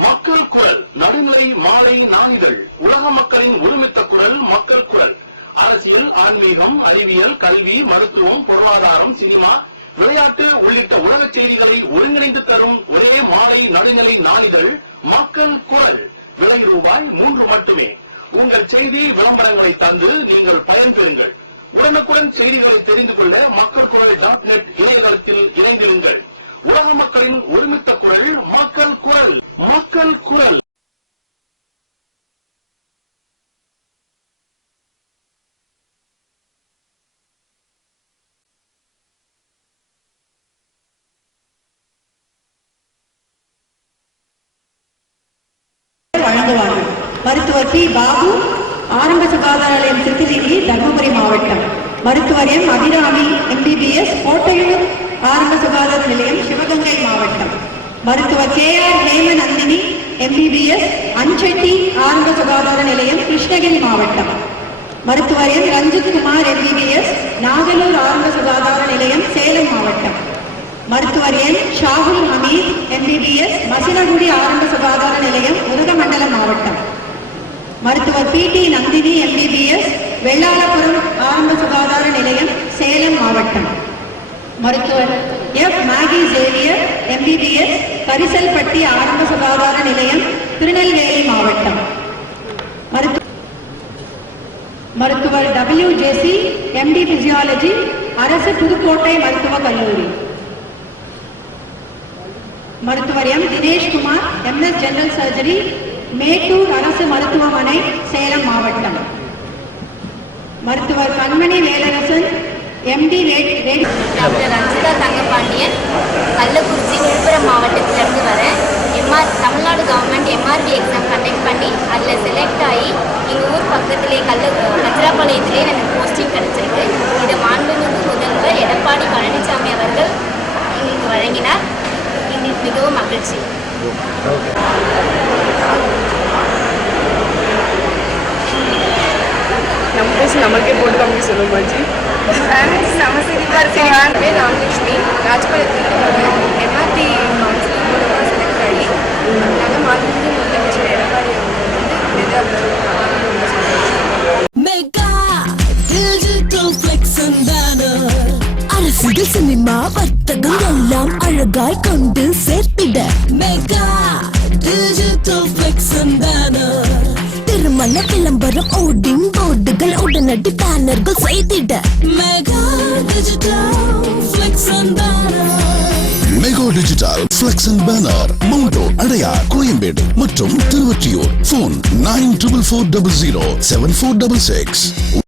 மக்கள் குரல் நடுநிலை மாலை நாளிதழ் உலக மக்களின் ஒருமித்த குரல் மக்கள் குரல். அரசியல், ஆன்மீகம், அறிவியல், கல்வி, மருத்துவம், பொருளாதாரம், சினிமா, விளையாட்டு உள்ளிட்ட உலக செய்திகளை ஒருங்கிணைந்து தரும் ஒரே மாலை நடுநிலை நாளிதழ் மக்கள் குரல். விலை ரூபாய் 3 மட்டுமே. உங்கள் செய்தி விளம்பரங்களை தந்து நீங்கள் பயன்பெறுங்கள். உடனுக்குடன் செய்திகளை தெரிந்து கொள்ள மக்கள் குரல்.net இணையதளத்தில் இணைந்திருங்கள். உலக மக்களின் ஒருமித்த குரல் மக்கள் குரல். மக்கள் குரல். வழங்குவார்கள். மருத்துவர் பி. பாபு, ஆரம்ப சுகாதார நிலையம் திருத்தணி, தர்மபுரி மாவட்டம். மருத்துவர் எம். அபிராமி, MBBS, கோட்டையூர் ஆரம்ப சுகாதார நிலையம், சிவகங்கை மாவட்டம். மருத்துவர் கே. ஆர். ஹேமநந்தினி, MBBS, அஞ்செட்டி ஆரம்ப சுகாதார நிலையம், கிருஷ்ணகிரி மாவட்டம். மருத்துவர் எம். ரஞ்சித் குமார், MBBS, நாகலூர் ஆரம்ப சுகாதார நிலையம், சேலம் மாவட்டம். மருத்துவர் என். ஷாகுல் ஹமீத், MBBS, மசினகுடி ஆரம்ப சுகாதார நிலையம், உதகமண்டலம் மாவட்டம். மருத்துவர் P. D. Nandini, MBBS, Vellalapuram ஆரம்ப சுகாதார நிலையம், சேலம் மாவட்டம். மருத்துவர் F. Maggie Xavier, MBBS, Karisalpatti ஆரம்ப சுகாதார நிலையம், திருநெல்வேலி மாவட்டம். மருத்துவர் WJC, MD பிசியாலஜி, அரசு புதுக்கோட்டை மருத்துவக் கல்லூரி. மருத்துவர் M. Dineshkumar, MS general surgery, Mettur அரசு மருத்துவமனை, சேலம் மாவட்டம். மருத்துவர் கண்மணி வேலரசன், MD டாக்டர் ரஞ்சிதா தங்கபாண்டியன், கள்ளக்குறிச்சி, விழுப்புரம் மாவட்டத்திலிருந்து வரேன். Tamil Nadu government MRB exam conduct பண்ணி அதில் செலக்ட் ஆகி எங்கள் ஊர் பக்கத்திலே கச்சிராப்பாளையத்திலே எனக்கு போஸ்டிங் கிடைச்சிருக்கு. இதை மாண்புமிகு முதல்வர் எடப்பாடி பழனிசாமி அவர்கள் எங்களுக்கு வழங்கினார். எங்களுக்கு மிகவும் மகிழ்ச்சி. நம்ம பேசி நமக்கே போட்டு கம்மி சொல்லுவோம் பாஜி. சமசிரிப்பாக இருக்கேன். பேர் ராமலட்சுமி, ராஜபாளையத்தில் MRB கவுன்சிலிங் செலக்ட் ஆகி நல்ல மாநில முதலமைச்சர் எடப்பாடி அரசியல், சினிமா, வர்த்தகம் எல்லாம் அழகாய் கொண்டு சேர்த்திட mega digital flex and banner. திருமண விளம்பரம், ஓடிங் போர்டுகள், உடனடி பேனர்கள் செய்திட mega digital flex and banner. Mega digital flex and banner, Mount Road, Adyar, Koyambedu மற்றும் திருவொற்றியூர். போன் 9440074666.